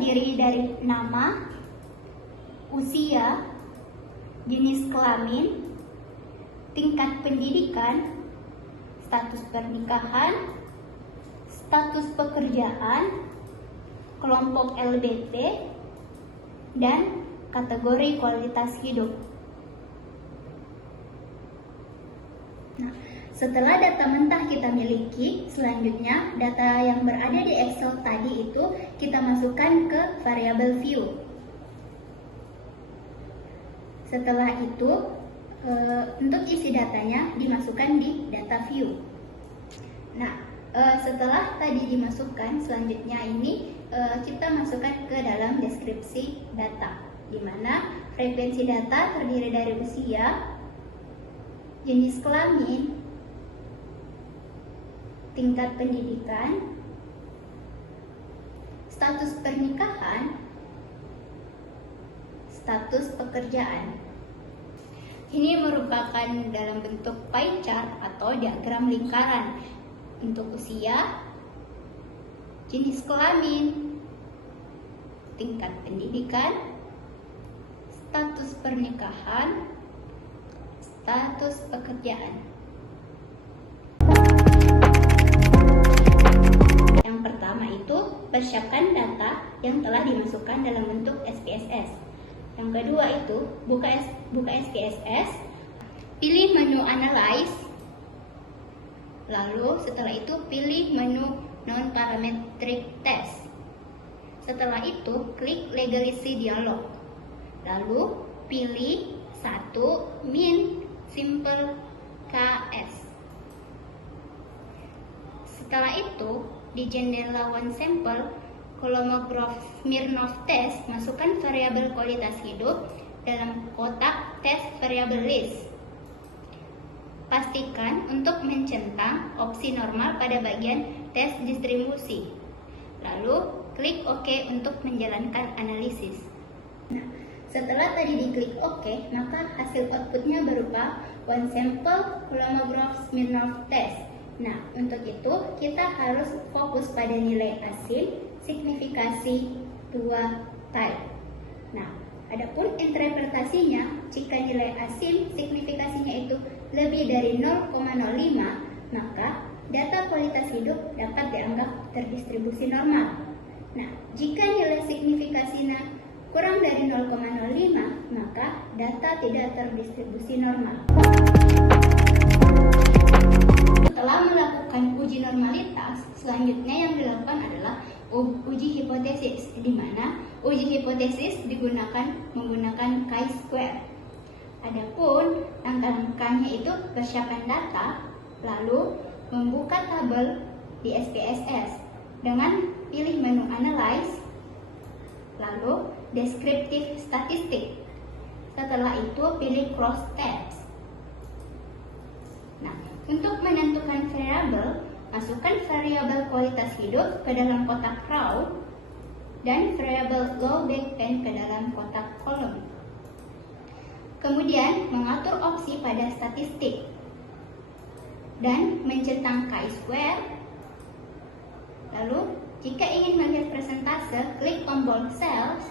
terdiri dari nama, usia, jenis kelamin, tingkat pendidikan, status pernikahan, status pekerjaan, kelompok LGBT, dan kategori kualitas hidup. Nah, setelah data mentah kita miliki, selanjutnya data yang berada di Excel tadi itu kita masukkan ke variabel view. Setelah itu, untuk isi datanya dimasukkan di data view. Nah, setelah tadi dimasukkan, selanjutnya ini kita masukkan ke dalam deskripsi data, di mana frekuensi data terdiri dari usia, jenis kelamin, tingkat pendidikan, status pernikahan, status pekerjaan. Ini merupakan dalam bentuk pie chart atau diagram lingkaran untuk usia, jenis kelamin, tingkat pendidikan, status pernikahan, status pekerjaan. Yang pertama itu persiapkan data yang telah dimasukkan dalam bentuk SPSS. Yang kedua itu buka SPSS, pilih menu Analyze, lalu setelah itu pilih menu Non-Parametric Test. Setelah itu klik Legacy Dialog, lalu pilih 1 Min Simple KS. Setelah itu di jendela One Sample Kolmogorov Smirnov Test, masukkan variabel kualitas hidup dalam kotak test variable list. Pastikan untuk mencentang opsi normal pada bagian tes distribusi. Lalu klik OK untuk menjalankan analisis. Nah, setelah tadi diklik OK, maka hasil outputnya berupa One Sample Kolmogorov Smirnov Test. Nah, untuk itu kita harus fokus pada nilai asin, signifikasi, 2 type. Nah, adapun interpretasinya, jika nilai asin signifikasinya itu lebih dari 0,05, maka data kualitas hidup dapat dianggap terdistribusi normal. Nah, jika nilai signifikasinya kurang dari 0,05, maka data tidak terdistribusi normal. Setelah melakukan uji normalitas, selanjutnya yang dilakukan adalah uji hipotesis, di mana uji hipotesis menggunakan chi-square. Adapun langkah-langkahnya itu persiapan data, lalu membuka tabel di SPSS dengan pilih menu Analyze, lalu Descriptive Statistic. Setelah itu pilih Cross Tabs. Nah, untuk menentukan variabel, masukkan variabel kualitas hidup ke dalam kotak row dan variabel low backend ke dalam kotak kolom. Kemudian mengatur opsi pada statistik dan mencentang chi-square. Lalu jika ingin melihat persentase, klik tombol cells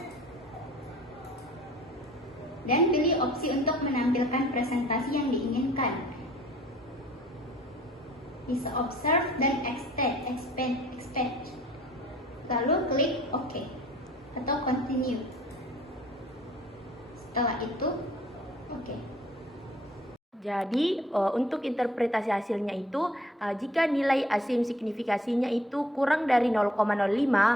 dan pilih opsi untuk menampilkan presentasi yang diinginkan. Bisa observe dan expand. Lalu klik OK atau continue. Setelah itu OK. Jadi untuk interpretasi hasilnya itu jika nilai asim signifikasinya itu kurang dari 0,05,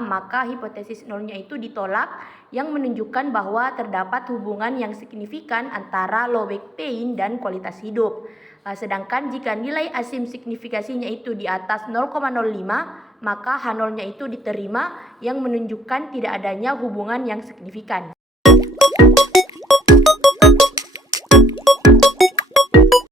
maka hipotesis nolnya itu ditolak, yang menunjukkan bahwa terdapat hubungan yang signifikan antara low back pain dan kualitas hidup. Sedangkan jika nilai asim signifikasinya itu di atas 0,05, maka H0-nya itu diterima, yang menunjukkan tidak adanya hubungan yang signifikan.